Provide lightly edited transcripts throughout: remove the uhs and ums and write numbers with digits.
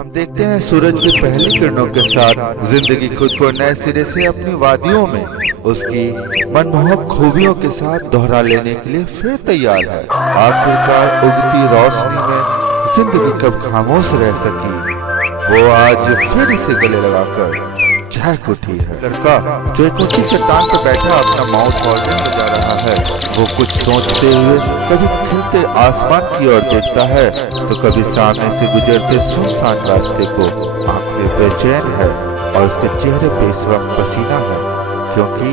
हम देखते हैं सूरज की पहली किरणों के साथ जिंदगी खुद को नए सिरे से अपनी वादियों में उसकी मनमोहक खूबियों के साथ दोहरा लेने के लिए फिर तैयार है। आखिरकार उगती रोशनी में जिंदगी कब खामोश रह सकी, वो आज फिर इसे गले लगाकर झहक उठी है। लड़का जो एक ऊंची चट्टान पर बैठा अपना माउथ ऑर्गन बजा रहा है, वो कुछ सोचते हुए कभी खिलते आसमान की ओर देखता है तो कभी सामने से गुजरते सुनसान रास्ते को। आंखें बेचैन है और उसके चेहरे पे इस वक्त पसीना है, क्योंकि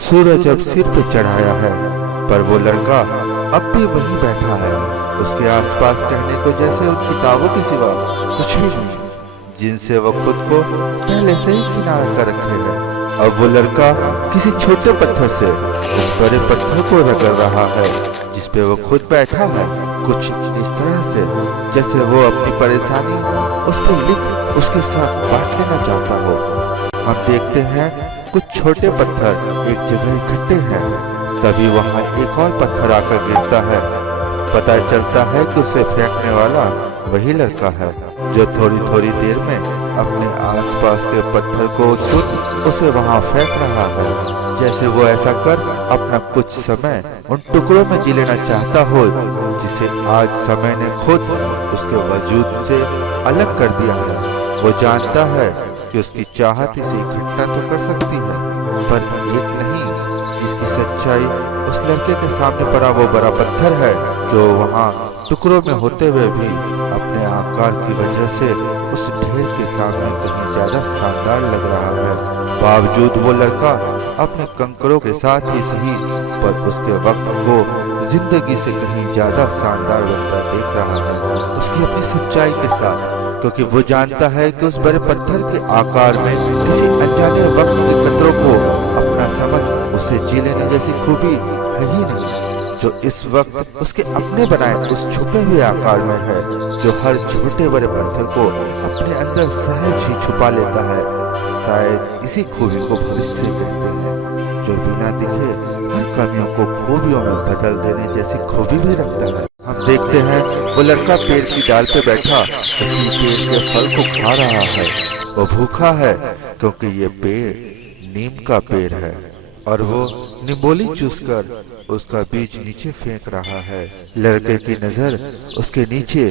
सूरज अब सिर पे चढ़ाया है। पर वो लड़का अब भी वहीं बैठा है, उसके आसपास कहने को जैसे उन किताबों के सिवा कुछ भी नहीं जिनसे वो खुद को पहले से ही किनारा कर रखे है। अब वो लड़का किसी छोटे पत्थर से उस बड़े पत्थर को रगड़ रहा है जिस पे वो खुद बैठा है, कुछ इस तरह से जैसे वो अपनी परेशानी उस पर लिख उसके साथ बांट लेना चाहता हो। हम देखते हैं कुछ छोटे पत्थर एक जगह इकट्ठे हैं, तभी वहां एक और पत्थर आकर गिरता है। पता चलता है कि उसे फेंकने वाला वही लड़का है जो थोड़ी थोड़ी देर में अपने आसपास के पत्थर को चुन उसे वहां फेंक रहा है, जैसे वो ऐसा कर अपना कुछ समय उन टुकड़ों में जी लेना चाहता हो जिसे आज समय ने खुद उसके वजूद से अलग कर दिया है। वो जानता है कि उसकी चाहत इसे इकट्ठा तो कर सकती है, पर एक नहीं। इसकी सच्चाई उस लड़के के सामने पड़ा वो बड़ा पत्थर है जो वहां टुकड़ों में होते हुए भी अपने आकार की वजह से उस ढेर के सामने कहीं ज्यादा शानदार लग रहा है। बावजूद वो लड़का अपने कंकरों के साथ ही सही, पर उसके वक्त को जिंदगी से कहीं ज्यादा शानदार बनता देख रहा है उसकी अपनी सच्चाई के साथ, क्योंकि वो जानता है कि उस बड़े पत्थर के आकार में किसी अनजाने वक्त के कतरों को अपना समझ उसे जी लेने जैसी खूबी है ही नहीं, जो इस वक्त उसके अपने बनाए उस छुपे हुए आकार में है, जो हर छोटे बड़े पत्थर को अपने अंदर सहज ही छुपा लेता है। शायद इसी खूबी को भविष्य कहते हैं, जो बिना दिखे हर कमियों को खूबियों में बदल देने जैसी खूबी भी रखता है। हम देखते हैं वो लड़का पेड़ की डाल पे बैठा उसी पेड़ के फल को खा रहा है। वो भूखा है क्योंकि ये पेड़ नीम का पेड़ है और वो निम्बोली चूसकर उसका बीज नीचे फेंक रहा है। लड़के की नजर उसके नीचे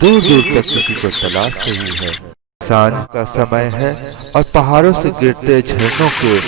दूर दूर तक किसी को तलाश रही है। सांझ का समय है और पहाड़ों से गिरते झरनों के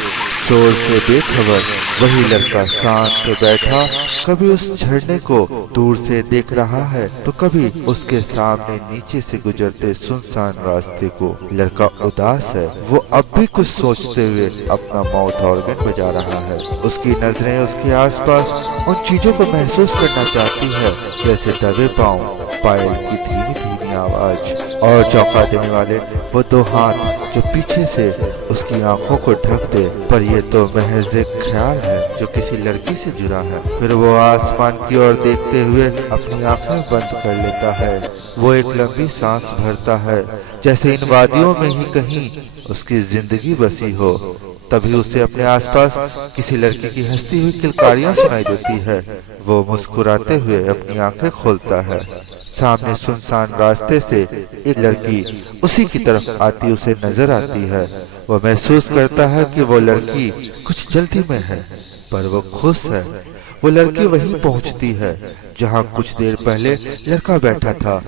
शोर से बेखबर वही लड़का शांत बैठा कभी उस झरने को दूर से देख रहा है तो कभी उसके सामने नीचे से गुजरते सुनसान रास्ते को। लड़का उदास है, वो अब भी कुछ सोचते हुए अपना माउथ ऑर्गन बजा रहा है। उसकी नजरें उसके आसपास उन चीजों को महसूस करना चाहती है जैसे दबे पांव, पायल की धीमी धीमी आवाज और चौंका देने वाले वो दो हाथ जो पीछे से उसकी आंखों को ढक दे। पर ये तो महज एक ख्याल है जो किसी लड़की से जुड़ा है। फिर वो आसमान की ओर देखते हुए अपनी आंखें बंद कर लेता है। वो एक लंबी सांस भरता है जैसे इन वादियों में ही कहीं उसकी जिंदगी बसी हो। तभी उसे अपने आसपास किसी लड़की की हंसती हुई किलकारियां सुनाई देती है। वो मुस्कुराते हुए अपनी आंखें खोलता है। सामने सुनसान रास्ते से एक लड़की उसी की तरफ आती उसे नजर आती है। वो महसूस करता है कि वो लड़की कुछ जल्दी में है, पर वो खुश है। वो लड़की वहीं पहुंचती है जहां कुछ देर पहले लड़का बैठा था,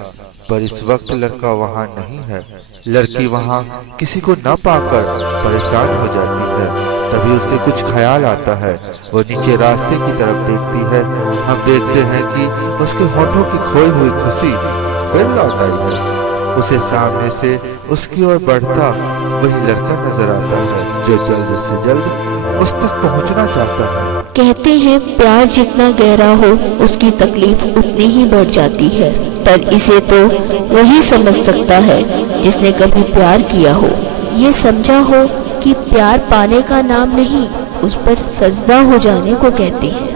पर इस वक्त लड़का वहां नहीं है। लड़की वहां किसी को न पाकर परेशान हो जाती है। तभी उसे कुछ ख्याल आता है। वो नीचे रास्ते की तरफ देखती है। हम देखते हैं कि उसके होठों की खोई हुई खुशी फिर लौट आई है। उसे सामने से उसकी ओर बढ़ता वही लड़का नजर आता है जो जल्द से जल्द उस तक पहुंचना चाहता है। कहते हैं प्यार जितना गहरा हो उसकी तकलीफ उतनी ही बढ़ जाती है, पर इसे तो वही समझ सकता है जिसने कभी प्यार किया हो, ये समझा हो कि प्यार पाने का नाम नहीं, उस पर सजदा हो जाने को कहते हैं।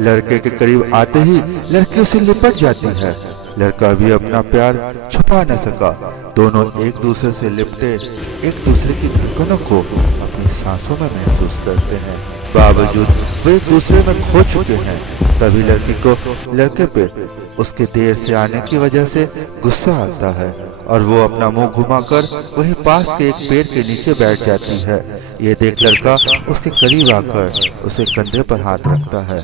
लड़के के करीब आते ही लड़की उसे लिपट जाती है। लड़का भी अपना प्यार छुपा न सका। दोनों एक दूसरे से लिपटे एक दूसरे की धड़कनों को अपनी सांसों में महसूस करते हैं। बावजूद वो एक दूसरे में खो चुके हैं। तभी लड़की को लड़के पे उसके देर से आने की वजह से गुस्सा आता है और वो अपना मुंह घुमाकर वहीं पास के एक पेड़ के नीचे बैठ जाती है। ये देख लड़का उसके करीब आकर उसे कंधे पर हाथ रखता है,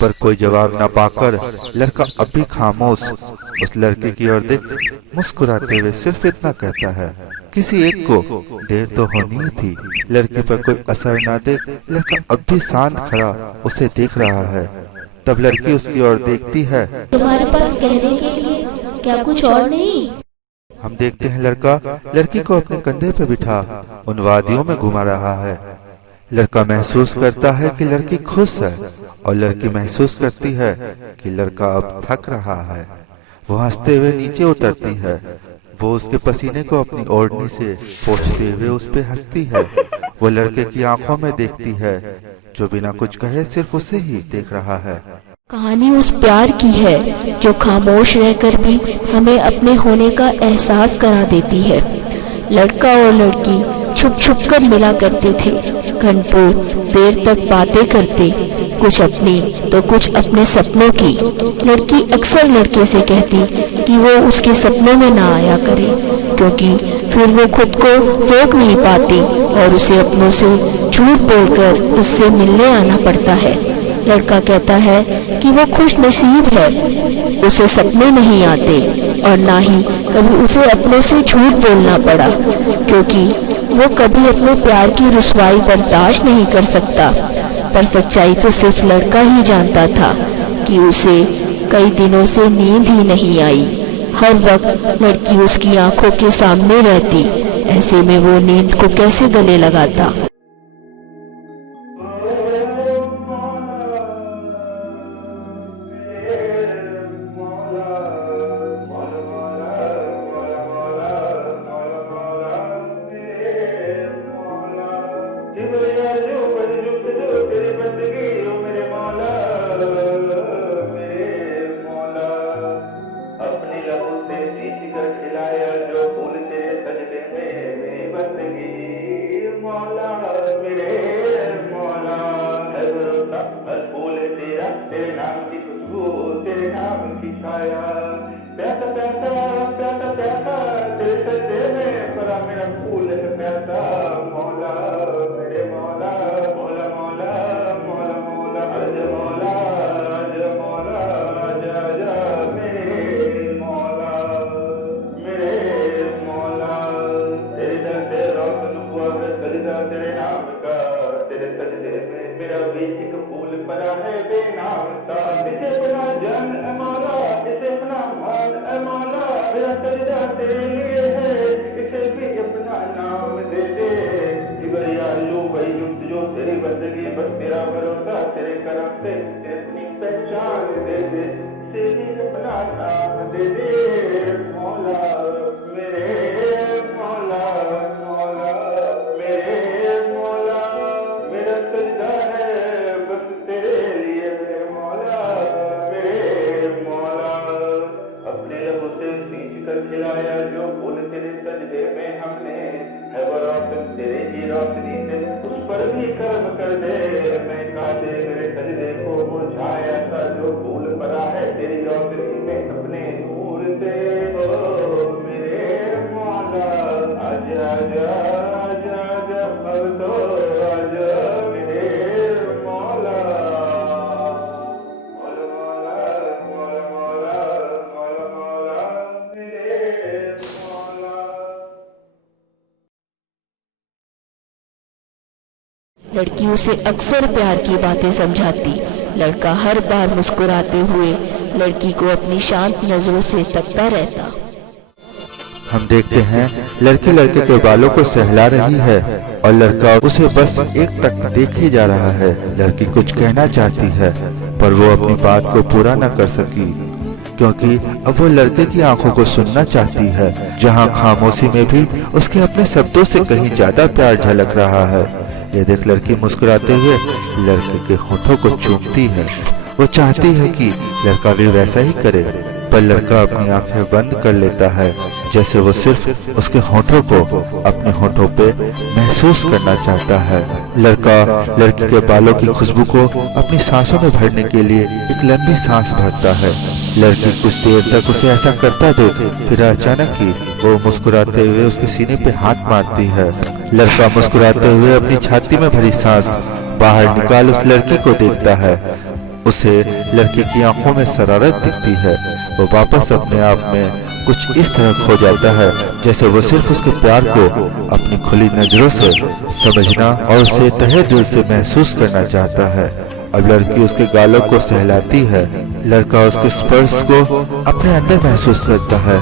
पर कोई जवाब न पाकर लड़का अब भी खामोश उस लड़के की ओर देख मुस्कुराते हुए सिर्फ इतना कहता है, किसी एक को देर तो होनी ही थी। लड़के पर कोई असर न देख लड़का अब भी शांत खड़ा उसे देख रहा है। तब लड़की उसकी ओर देखती है। तुम्हारे पास कहने के लिए क्या कुछ और नहीं? हम देखते हैं लड़का लड़की को अपने कंधे पर बिठा उन वादियों में घुमा रहा है। लड़का महसूस करता है कि लड़की खुश है और लड़की महसूस करती है कि लड़का अब थक रहा है। वो हंसते हुए नीचे उतरती है। वो उसके पसीने को अपनी ओढ़नी से पोंछते हुए उस पे हंसती है। वो लड़के की आंखों में देखती है जो बिना कुछ कहे सिर्फ उसे ही देख रहा है। कहानी उस प्यार की है जो खामोश रहकर भी हमें अपने होने का एहसास करा देती है। लड़का और लड़की छुप छुप कर मिला करते थे, घंटों देर तक बातें करते, कुछ अपनी तो कुछ अपने सपनों की। लड़की अक्सर लड़के से कहती कि वो उसके सपनों में ना आया करे, क्योंकि फिर वो खुद को रोक नहीं पाती और उसे अपनों से झूठ बोलकर उससे मिलने आना पड़ता है। लड़का कहता है कि वो खुश नसीब है, उसे सपने नहीं आते और ना ही कभी उसे अपनों से झूठ बोलना पड़ा, क्योंकि वो कभी अपने प्यार की रुसवाई बर्दाश्त नहीं कर सकता। पर सच्चाई तो सिर्फ लड़का ही जानता था कि उसे कई दिनों से नींद ही नहीं आई। हर वक्त लड़की उसकी आंखों के सामने रहती, ऐसे में वो नींद को कैसे गले लगाता। लड़की उसे अक्सर प्यार की बातें समझाती। लड़का हर बार मुस्कुराते हुए लड़की को अपनी शांत नजरों से तकता रहता। हम देखते हैं लड़की लड़के के बालों को सहला रही है और लड़का उसे बस एक टक देखे जा रहा है। लड़की कुछ कहना चाहती है पर वो अपनी बात को पूरा न कर सकी, क्योंकि अब वो लड़के की आंखों को सुनना चाहती है, जहां खामोशी में भी उसके अपने शब्दों से कहीं ज्यादा प्यार झलक रहा है। ये देख लड़की मुस्कुराते हुए लड़के के होठों को चूमती है। वो चाहती है कि लड़का भी वैसा ही करे, पर लड़का अपनी आंखें बंद कर लेता है जैसे वो सिर्फ उसके होठों को अपने होठों पे महसूस करना चाहता है। लड़का लड़की के बालों की खुशबू को अपनी सांसों में भरने के लिए एक लंबी सांस भरता है। लड़की कुछ देर तक उसे ऐसा करता देख फिर अचानक ही वो मुस्कुराते हुए उसके सीने पे हाथ मारती है। लड़का मुस्कुराते हुए अपनी छाती में भरी सांस बाहर निकाल उस लड़की को देखता है। उसे लड़की की आंखों में शरारत दिखती है। वो वापस अपने आप में कुछ इस तरह खो जाता है जैसे वो सिर्फ उसके प्यार को अपनी खुली नजरों से समझना और उसे तहे दिल से महसूस करना चाहता है। अब लड़की उसके गालों को सहलाती है। लड़का उसके स्पर्श को अपने अंदर महसूस करता है।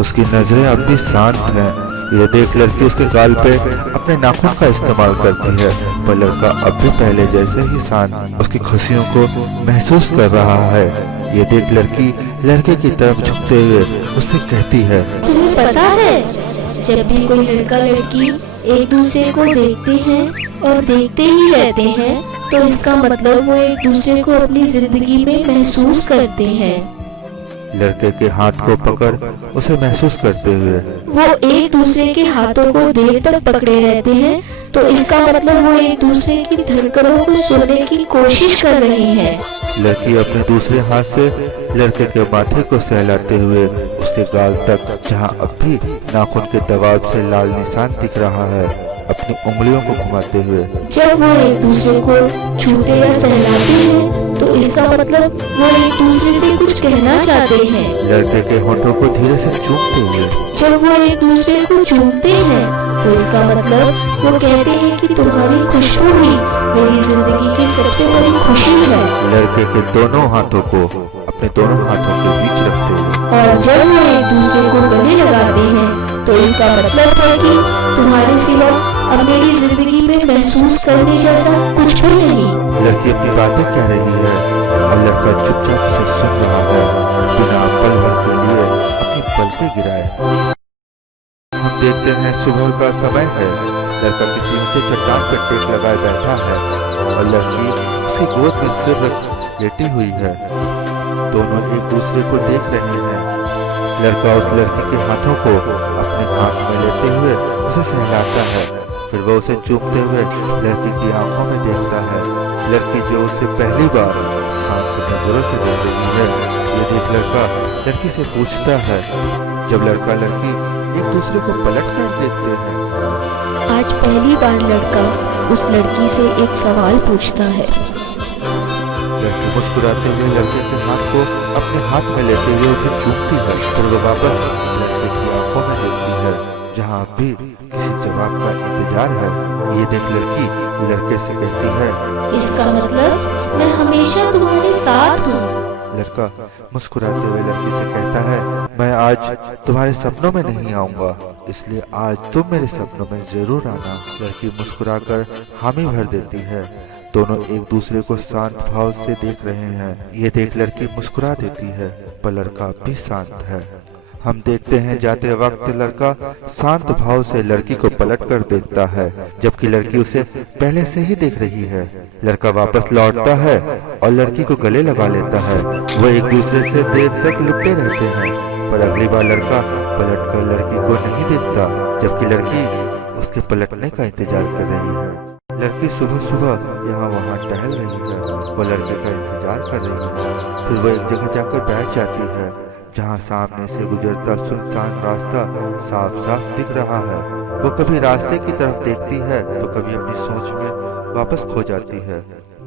उसकी नजरें अब भी शांत हैं। ये देख लड़की उसके गाल पे अपने नाखून का इस्तेमाल करती है, पर लड़का अब भी पहले जैसे ही शांत उसकी खुशियों को महसूस कर रहा है। ये देख लड़की लड़के की तरफ झुकते हुए उससे कहती है, तुम्हें पता है जब भी कोई लड़का लड़की एक दूसरे को देखते हैं और देखते ही रहते हैं तो इसका मतलब वो एक दूसरे को अपनी जिंदगी में महसूस करते हैं। लड़के के हाथ को पकड़ उसे महसूस करते हुए वो एक दूसरे के हाथों को देर तक पकड़े रहते हैं तो इसका मतलब वो एक दूसरे की धड़कनों को सुनने की कोशिश कर रहे हैं। लड़की अपने दूसरे हाथ से लड़के के माथे को सहलाते हुए उसके गाल तक, जहां अब भी नाखून के दबाव से लाल निशान दिख रहा है, अपनी उंगलियों को घुमाते हुए जब वो एक दूसरे को छूते या सहलाते हैं तो इसका मतलब वो एक दूसरे से कुछ कहना चाहते हैं। लड़के के होठों को धीरे से चूमते हुए जब वो एक दूसरे को चूमते हैं तो इसका मतलब वो कहते हैं कि तुम्हारी खुशबू ही मेरी जिंदगी की सबसे बड़ी खुशी है। लड़के के दोनों हाथों को अपने दोनों हाथों के बीच रखते हुए और जब वो एक दूसरे को गले लगाते हैं तो इसका मतलब है कि तुम्हारे सिवा अब मेरी जिंदगी में महसूस करने जैसा कुछ भी नहीं। लड़की अपनी बातें कह रही है और लड़का चुपचाप से सुन रहा है, बिना पल भर के लिए अपनी पलकें गिराए। हम देखते हैं सुबह का समय है। लड़का किसी ऊंचे चट्टान पर टेक लगाए बैठा है और लड़की उसकी गोद में सिर रख लेटी हुई है। दोनों एक दूसरे को देख रहे हैं। लड़का उस लड़की के हाथों को अपने हाथ में लेते हुए उसे सहलाता है। फिर वह उसे चूमते हुए लड़की की आंखों में देखता है। लड़की जो उसे पहली बार शांत नजरों से देख रही है, ये देख लड़का लड़की से पूछता है। जब लड़का लड़की एक दूसरे को पलट कर देखते हैं, आज पहली बार लड़का उस लड़की से एक सवाल पूछता है। लड़की मुस्कुराते हुए लड़के के हाथ को अपने हाथ में लेते हुए उसे चूमती है। फिर वह वापस लड़के की आंखों में देखती है, जहाँ अब भी किसी जवाब का इंतजार है। ये देख लड़की लड़के से कहती है, इसका मतलब मैं हमेशा तुम्हारे साथ हूँ। लड़का मुस्कुराते हुए लड़की से कहता है, मैं आज तुम्हारे सपनों में नहीं आऊंगा, इसलिए आज तुम मेरे सपनों में जरूर आना। लड़की मुस्कुराकर हामी भर देती है। दोनों एक दूसरे को शांत भाव से देख रहे हैं। ये देख लड़की मुस्कुरा देती है, पर लड़का भी शांत है। हम देखते हैं जाते वक्त लड़का शांत भाव से लड़की को पलट कर देखता है, जबकि लड़की उसे पहले से ही देख रही है। लड़का वापस लौटता है और लड़की को गले लगा लेता है। वो एक दूसरे से देर तक लिपटे रहते हैं, पर अगली बार लड़का पलट कर लड़की को नहीं देखता, जबकि लड़की उसके पलटने का इंतजार कर रही है। लड़की सुबह सुबह यहाँ वहाँ टहल रही है, वो लड़के का इंतजार कर रही है। फिर वो एक जगह जाकर बैठ जाती है, जहाँ सामने से गुजरता सुनसान रास्ता साफ साफ दिख रहा है। वो कभी रास्ते की तरफ देखती है तो कभी अपनी सोच में वापस खो जाती है।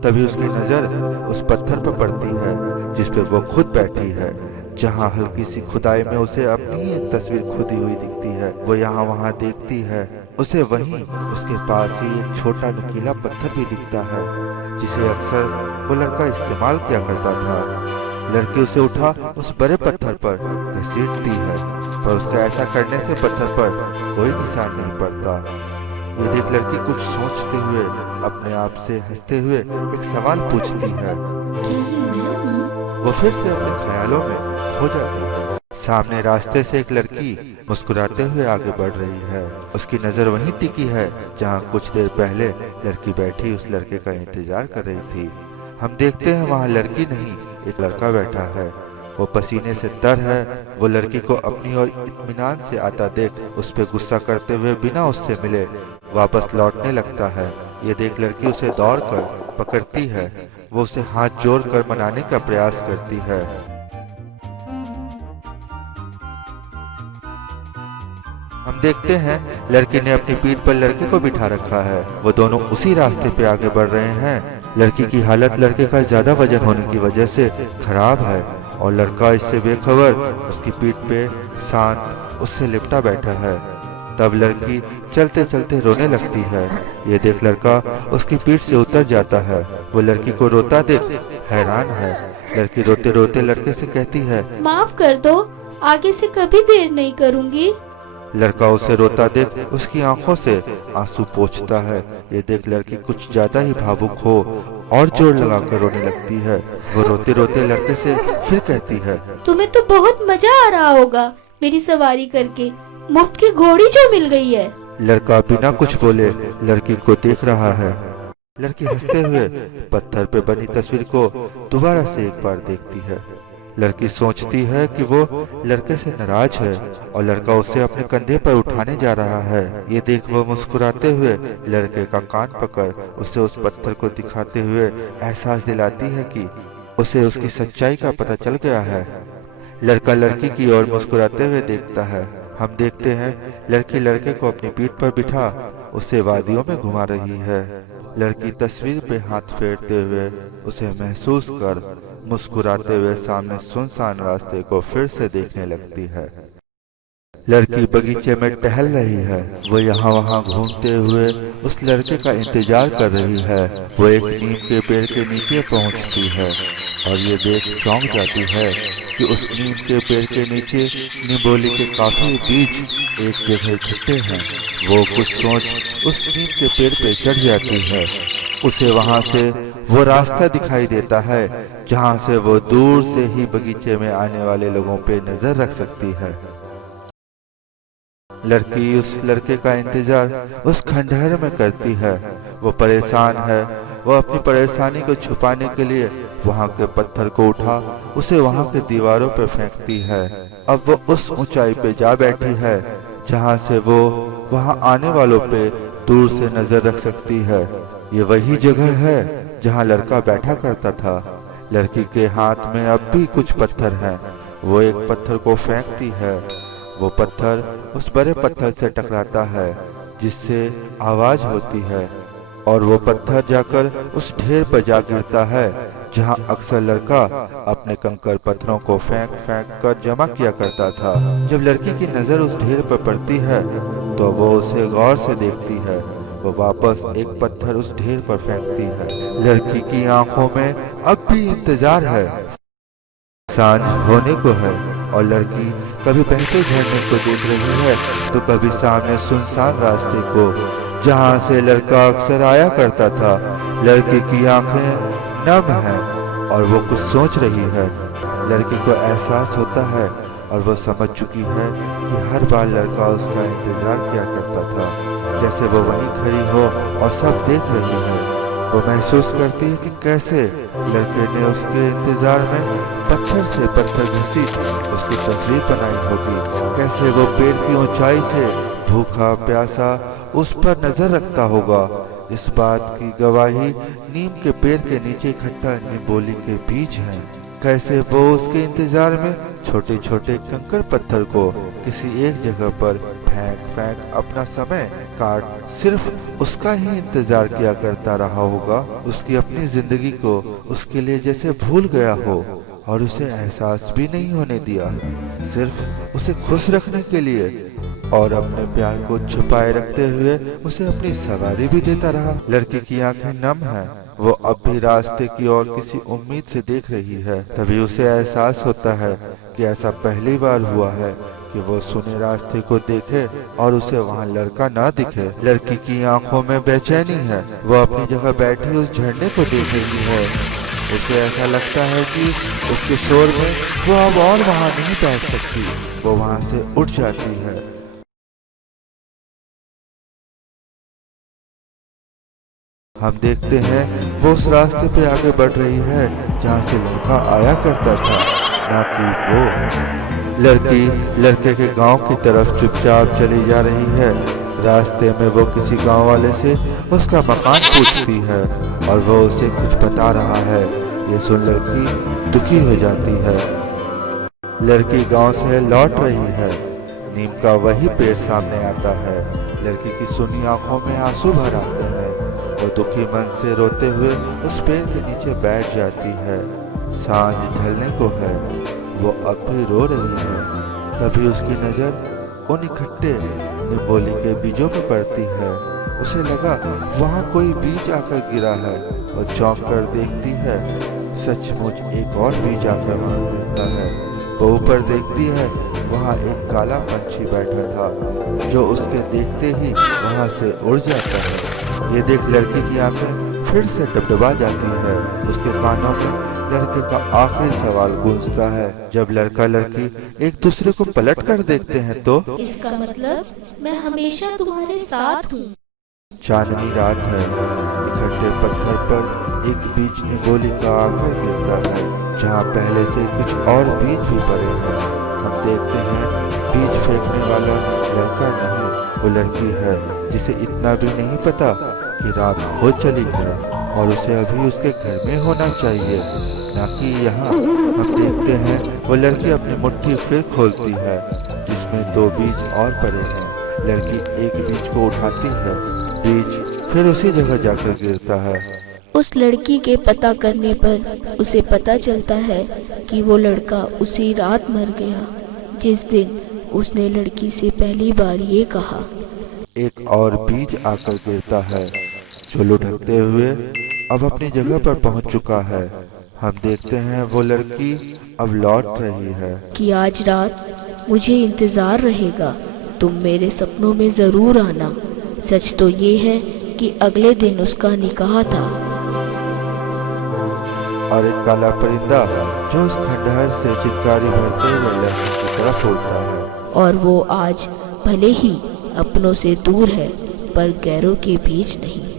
तभी उसकी नजर उस पत्थर पर पड़ती है जिस पे वो खुद बैठी है, जहाँ हल्की सी खुदाई में उसे अपनी ही एक तस्वीर खुदी हुई दिखती है। वो यहाँ वहाँ देखती है, उसे वहीं उसके पास ही एक छोटा नुकीला पत्थर भी दिखता है, जिसे अक्सर वो लड़का इस्तेमाल किया करता था। लड़की उसे उठा उस बड़े पत्थर पर घसीटती है, पर उसका ऐसा करने से पत्थर पर कोई निशान नहीं पड़ता। ये देख लड़की कुछ सोचते हुए अपने आप से हंसते हुए एक सवाल पूछती है। वो फिर से अपने ख्यालों में खो जाती है। सामने रास्ते से एक लड़की मुस्कुराते हुए आगे बढ़ रही है। उसकी नजर वहीं टिकी है जहां कुछ देर पहले लड़की बैठी उस लड़के का इंतजार कर रही थी। हम देखते हैं वहां लड़की नहीं, एक लड़का बैठा है। वो पसीने से तर है। वो लड़की को अपनी ओर इत्मीनान से आता देख उस पर गुस्सा करते हुए बिना उससे मिले वापस लौटने लगता है। ये देख लड़की उसे दौड़कर पकड़ती है। वो उसे हाथ जोड़कर मनाने का प्रयास करती है। हम देखते हैं लड़की ने अपनी पीठ पर लड़के को बिठा रखा है। वो दोनों उसी रास्ते पे आगे बढ़ रहे हैं। लड़की की हालत लड़के का ज्यादा वजन होने की वजह से खराब है और लड़का इससे बेखबर उसकी पीठ पे शांत उससे लिपटा बैठा है। तब लड़की चलते चलते रोने लगती है। ये देख लड़का उसकी पीठ से उतर जाता है। वो लड़की को रोता देख हैरान है। लड़की रोते रोते लड़के से कहती है, माफ कर दो, आगे से कभी देर नहीं करूंगी। लड़का उसे रोता देख उसकी आंखों से आंसू पोंछता है। ये देख लड़की कुछ ज्यादा ही भावुक हो और जोर लगाकर रोने लगती है। वो रोते रोते लड़के से फिर कहती है, तुम्हें तो बहुत मजा आ रहा होगा मेरी सवारी करके, मुफ्त की घोड़ी जो मिल गई है। लड़का बिना कुछ बोले लड़की को देख रहा है। लड़की हंसते हुए पत्थर पे बनी तस्वीर को दोबारा से एक बार देखती है। लड़की सोचती है कि वो लड़के से नाराज है और लड़का उसे अपने कंधे पर उठाने जा रहा है। ये देख वो मुस्कुराते हुए लड़के का कान पकड़ उसे उस पत्थर को दिखाते हुए एहसास दिलाती है कि उसे उसकी सच्चाई का पता चल गया है। लड़का लड़की की ओर मुस्कुराते हुए देखता है। हम देखते हैं लड़की लड़के को अपनी पीठ पर बिठा उसे वादियों में घुमा रही है। लड़की तस्वीर पे हाथ फेरते हुए उसे महसूस कर मुस्कुराते हुए सामने सुनसान रास्ते को फिर से देखने लगती है। लड़की बगीचे में टहल रही है। वो यहाँ वहाँ घूमते हुए उस लड़के का इंतजार कर रही है। वो एक नीम के पेड़ के नीचे पहुँचती है और ये देख चौंक जाती है कि उस नीम के पेड़ के नीचे निम्बोली के काफी बीज एक जगह इकट्ठे हैं। वो कुछ सोच उस नीम के पेड़ पे चढ़ जाती है। उसे वहाँ से वो रास्ता दिखाई देता है जहाँ से वो दूर से ही बगीचे में आने वाले लोगों पे नजर रख सकती है। लड़की उस लड़के का इंतजार उस खंडहर में करती है। वो परेशान है। वो अपनी परेशानी को छुपाने के लिए वहाँ के पत्थर को उठा उसे वहाँ के दीवारों पर फेंकती है। अब वो उस ऊंचाई पे जा बैठी है जहाँ से वो वहाँ आने वालों पे दूर से नजर रख सकती है। ये वही जगह है जहाँ लड़का बैठा करता था। लड़की के हाथ में अब भी कुछ पत्थर हैं। वो एक पत्थर को फेंकती है। वो पत्थर उस बड़े पत्थर से टकराता है जिससे आवाज होती है और वो पत्थर जाकर उस ढेर पर जा गिरता है जहाँ अक्सर लड़का अपने कंकड़ पत्थरों को फेंक फेंक कर जमा किया करता था। जब लड़की की नजर उस ढेर पर पड़ती है तो वो उसे गौर से देखती है। वो वापस एक पत्थर उस ढेर पर फेंकती है। लड़की की आंखों में अब भी इंतजार है। सांझ होने को है और लड़की कभी बहते झरने को देख रही है तो कभी सामने सुनसान रास्ते को जहाँ से लड़का अक्सर आया करता था। लड़की की आंखें नम हैं और वो कुछ सोच रही है। लड़की को एहसास होता है और वो समझ चुकी है कि हर बार लड़का उसका इंतजार किया करता था, जैसे वो वहीं खड़ी हो और सब देख रही है। वो महसूस करती है कि कैसे लड़के ने उसके इंतजार में पत्थर से पत्थर घसी उसकी तस्वीर बनाई होगी। कैसे वो पेड़ की ऊंचाई से भूखा प्यासा उस पर नजर रखता होगा। इस बात की गवाही नीम के पेड़ के नीचे इकट्ठा निम्बोली के बीज हैं। कैसे वो उसके इंतजार में छोटे छोटे कंकड़ पत्थर को किसी एक जगह पर फेंक फेंक अपना समय काट सिर्फ उसका ही इंतजार किया करता रहा होगा। उसकी अपनी जिंदगी को उसके लिए जैसे भूल गया हो और उसे एहसास भी नहीं होने दिया, सिर्फ उसे खुश रखने के लिए और अपने प्यार को छुपाए रखते हुए उसे अपनी सवारी भी देता रहा। लड़की की आंखें नम हैं। वो अब भी रास्ते की ओर किसी उम्मीद से देख रही है। तभी उसे एहसास होता है कि ऐसा पहली बार हुआ है कि वो सुने रास्ते को देखे और उसे वहाँ लड़का ना दिखे। लड़की की आंखों में बेचैनी है। वो अपनी जगह बैठी उस झरने को देख रही है। उसे ऐसा लगता है कि उसके शोर में वो अब और वहाँ नहीं बैठ सकती। वो वहाँ से उठ जाती है। हम देखते हैं वो उस रास्ते पे आगे बढ़ रही है जहाँ से लड़का आया करता था। ना कि वो। लड़की लड़के के गांव की तरफ चुपचाप चली जा रही है। रास्ते में वो किसी गांव वाले से उसका मकान पूछती है और वो उसे कुछ बता रहा है। ये सुन लड़की दुखी हो जाती है। लड़की गांव से लौट रही है। नीम का वही पेड़ सामने आता है। लड़की की सुनी आंखों में आंसू भर आते हैं। वो दुखी मन से रोते हुए उस पेड़ के नीचे बैठ जाती है। सांझ ढलने को है। वो अब भी रो रही है। तभी उसकी नज़र उन इकट्ठे निम्बोली के बीजों पर पड़ती है। उसे लगा वहाँ कोई बीज आकर गिरा है। वो चौंक कर देखती है। सचमुच एक और बीज आकर वहाँ गिरता है। वो ऊपर देखती है, वहाँ एक काला पंछी बैठा था जो उसके देखते ही वहाँ से उड़ जाता है। ये देख लड़की की आंखें फिर से डबडबा जाती है। उसके कानों में लड़के का आखिरी सवाल गूंजता है। जब लड़का लड़की एक दूसरे को पलट कर देखते हैं तो इसका मतलब मैं हमेशा तुम्हारे साथ हूँ। चांदनी रात है। इकट्ठे पत्थर पर एक बीज निगोली का आकर गिरता है, जहाँ पहले से कुछ और बीज भी पड़े हैं। हम देखते हैं बीज फेंकने वाला लड़का नहीं, वो लड़की है जिसे इतना भी नहीं पता कि रात हो चली है और उसे अभी उसके घर में होना चाहिए, ना कि यहाँ। हम देखते हैं वो लड़की अपनी मुट्ठी फिर खोलती है जिसमें 2 बीज और पड़े हैं। लड़की एक बीज को उठाती है। बीज फिर उसी जगह जाकर गिरता है। उस लड़की के पता करने पर उसे पता चलता है कि वो लड़का उसी रात मर गया जिस दिन उसने लड़की से पहली बार ये कहा। एक और बीज आकर गिरता है जो लुढ़कते हुए अब अपनी जगह पर पहुंच चुका है। हम देखते हैं वो लड़की अब लौट रही है। कि आज रात मुझे इंतज़ार रहेगा, तुम मेरे सपनों में ज़रूर आना। सच तो ये है कि अगले दिन उसका निकाह था। और एक काला परिंदा जो उस खंडहर से चित्कारी भरते हुए लड़की की तरफ उड़ता है। और वो आज भले ही अपनों से दूर है पर गैरों के बीच नहीं।